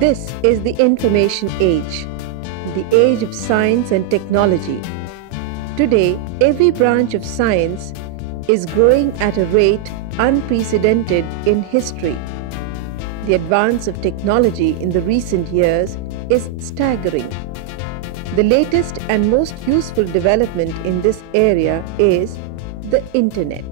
This is the information age, the age of science and technology. Today, every branch of science is growing at a rate unprecedented in history. The advance of technology in the recent years is staggering. The latest and most useful development in this area is the Internet.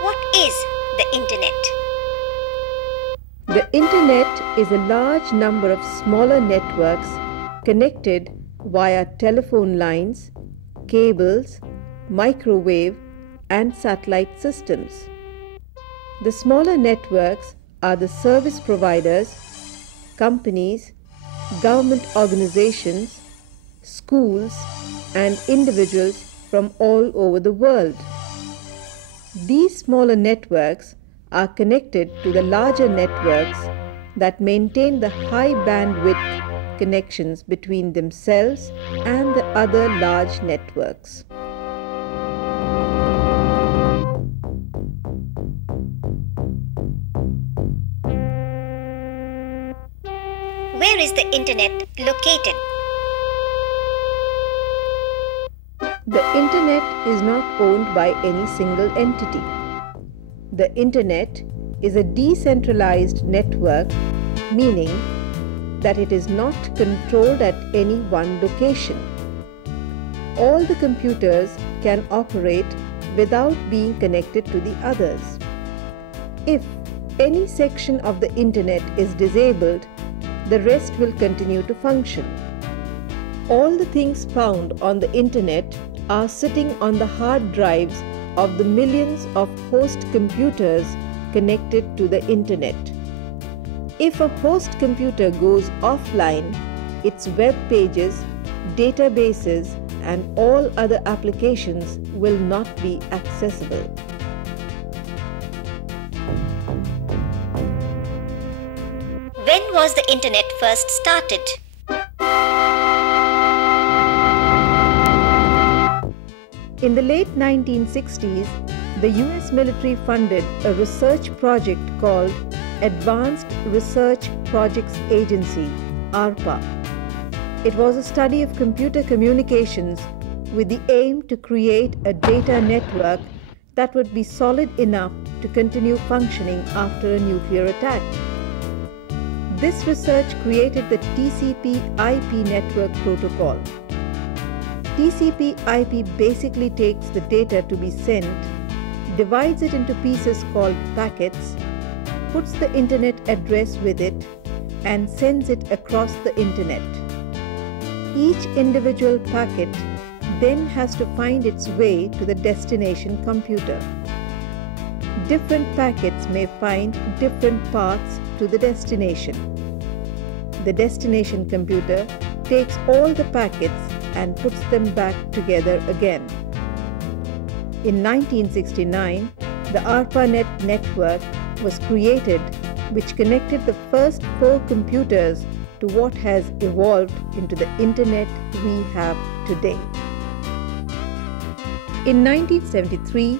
What is the Internet? The Internet is a large number of smaller networks connected via telephone lines, cables, microwave, and satellite systems. The smaller networks are the service providers, companies, government organizations, schools, and individuals from all over the world. These smaller networks are connected to the larger networks that maintain the high bandwidth connections between themselves and the other large networks. Where is the Internet located? The Internet is not owned by any single entity. The Internet is a decentralized network, meaning that it is not controlled at any one location. All the computers can operate without being connected to the others. If any section of the Internet is disabled, the rest will continue to function. All the things found on the Internet are sitting on the hard drives of the millions of host computers connected to the Internet. If a host computer goes offline, its web pages, databases, and all other applications will not be accessible. When was the Internet first started? In the late 1960s, the US military funded a research project called Advanced Research Projects Agency, ARPA. It was a study of computer communications with the aim to create a data network that would be solid enough to continue functioning after a nuclear attack. This research created the TCP/IP network protocol. TCP/IP basically takes the data to be sent, divides it into pieces called packets, puts the Internet address with it, and sends it across the Internet. Each individual packet then has to find its way to the destination computer. Different packets may find different paths to the destination. The destination computer takes all the packets and puts them back together again. In 1969, the ARPANET network was created, which connected the first 4 computers to what has evolved into the Internet we have today. In 1973,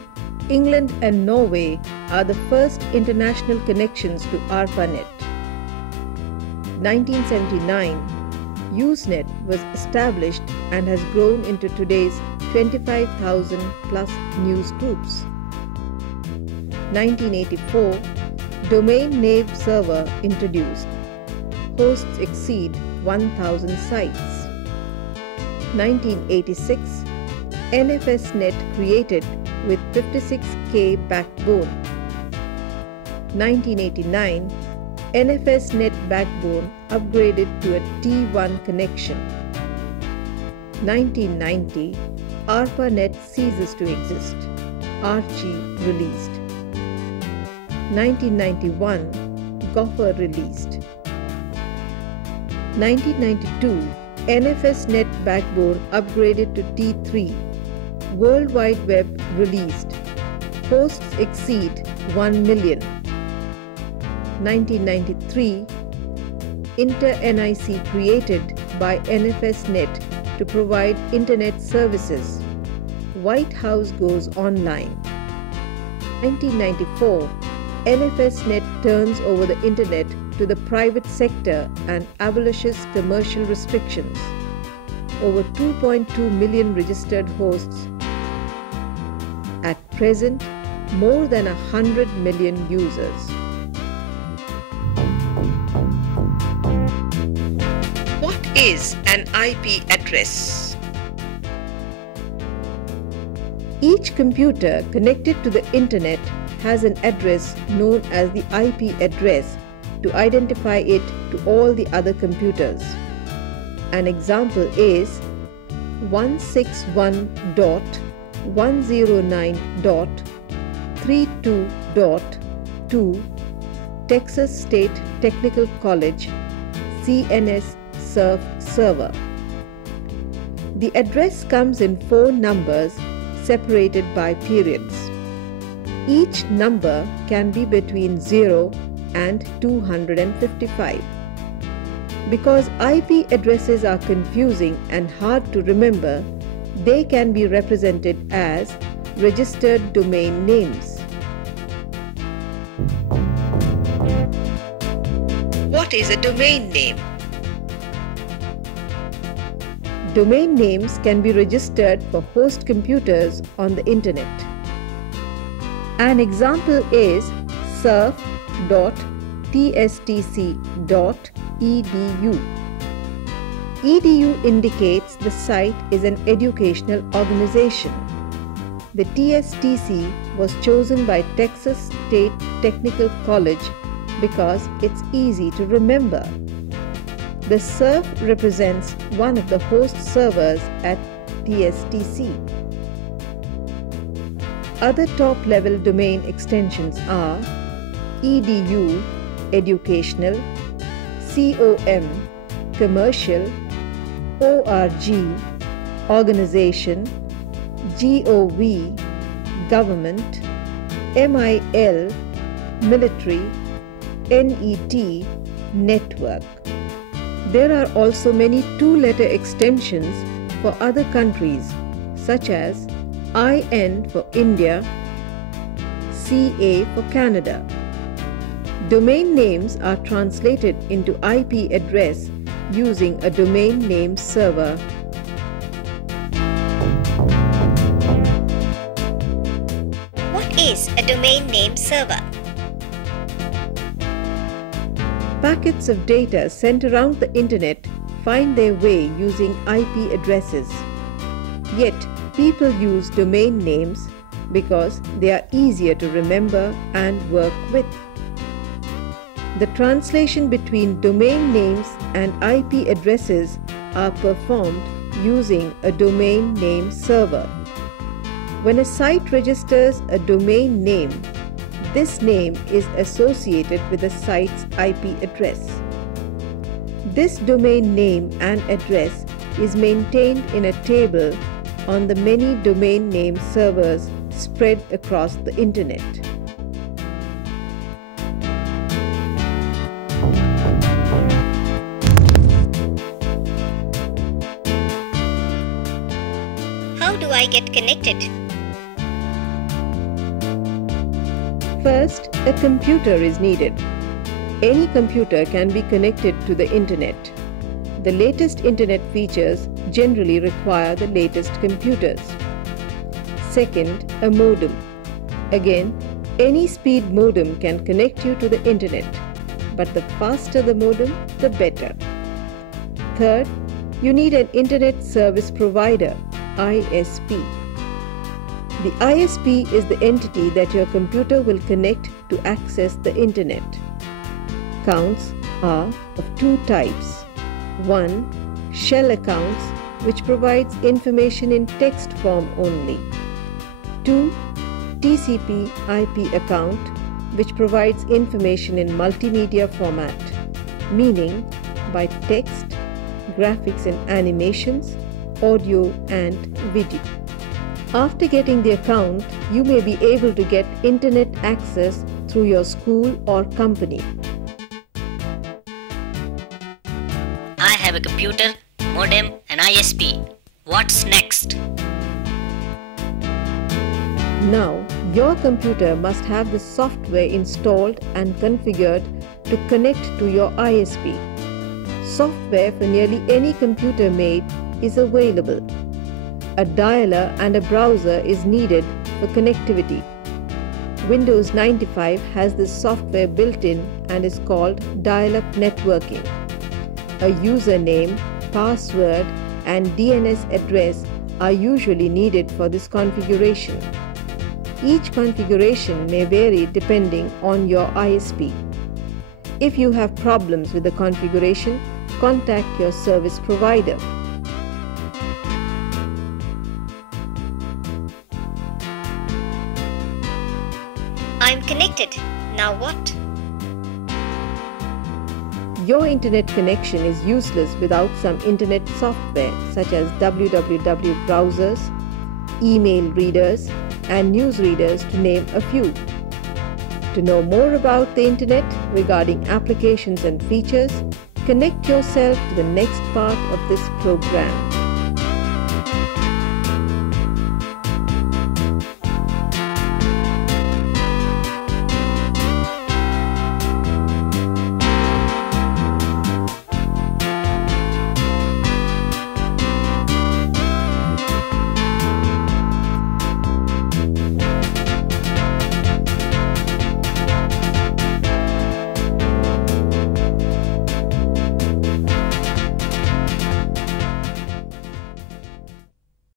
England and Norway are the first international connections to ARPANET. 1979, Usenet was established and has grown into today's 25,000 plus news groups. 1984, Domain Name Server introduced. Hosts exceed 1,000 sites. 1986, NFSnet created with 56K backbone. 1989, NFSnet backbone upgraded to a T1 connection. 1990, ARPANET ceases to exist. Archie released. 1991, Gopher released. 1992, NFSnet backbone upgraded to T3. World Wide Web released. Hosts exceed 1 million. 1993, inter-NIC created by NFSnet to provide internet services. White House goes online. 1994, NFSnet turns over the internet to the private sector and abolishes commercial restrictions. Over 2.2 million registered hosts. At present, more than 100 million users. What is an IP address? Each computer connected to the internet has an address known as the IP address to identify it to all the other computers. An example is 161.109.32.2 Texas State Technical College CNS Surf Server. The address comes in 4 numbers separated by periods. Each number can be between 0 and 255. Because IP addresses are confusing and hard to remember, they can be represented as registered domain names. What is a domain name? Domain names can be registered for host computers on the internet. An example is surf.tstc.edu. Edu indicates the site is an educational organization. The TSTC was chosen by Texas State Technical College because it's easy to remember. The surf represents one of the host servers at TSTC. Other top-level domain extensions are edu, educational, com, commercial, org, organization, gov, government, mil, military, net, network. There are also many 2-letter extensions for other countries such as IN for India, CA for Canada. Domain names are translated into IP address using a domain name server. What is a domain name server? Packets of data sent around the internet find their way using IP addresses. Yet, people use domain names because they are easier to remember and work with. The translation between domain names and IP addresses are performed using a domain name server. When a site registers a domain name, this name is associated with the site's IP address. This domain name and address is maintained in a table on the many domain name servers spread across the internet. How do I get connected? First, a computer is needed. Any computer can be connected to the internet. The latest internet features generally require the latest computers. Second, a modem. Again, any speed modem can connect you to the internet, but the faster the modem, the better. Third, you need an Internet Service Provider, ISP. The ISP is the entity that your computer will connect to access the internet. Accounts are of 2 types. 1. Shell accounts, which provides information in text form only. 2. TCP IP account, which provides information in multimedia format, meaning by text, graphics and animations, audio and video. After getting the account, you may be able to get internet access through your school or company. computer, modem and ISP. What's next? Now, your computer must have the software installed and configured to connect to your ISP. Software for nearly any computer made is available. A dialer and a browser is needed for connectivity. Windows 95 has this software built in and is called dial-up networking. A username, password, and DNS address are usually needed for this configuration. Each configuration may vary depending on your ISP. If you have problems with the configuration, contact your service provider. I'm connected. Now what? Your internet connection is useless without some internet software such as www browsers, email readers, and news readers, to name a few. To know more about the internet regarding applications and features, connect yourself to the next part of this program.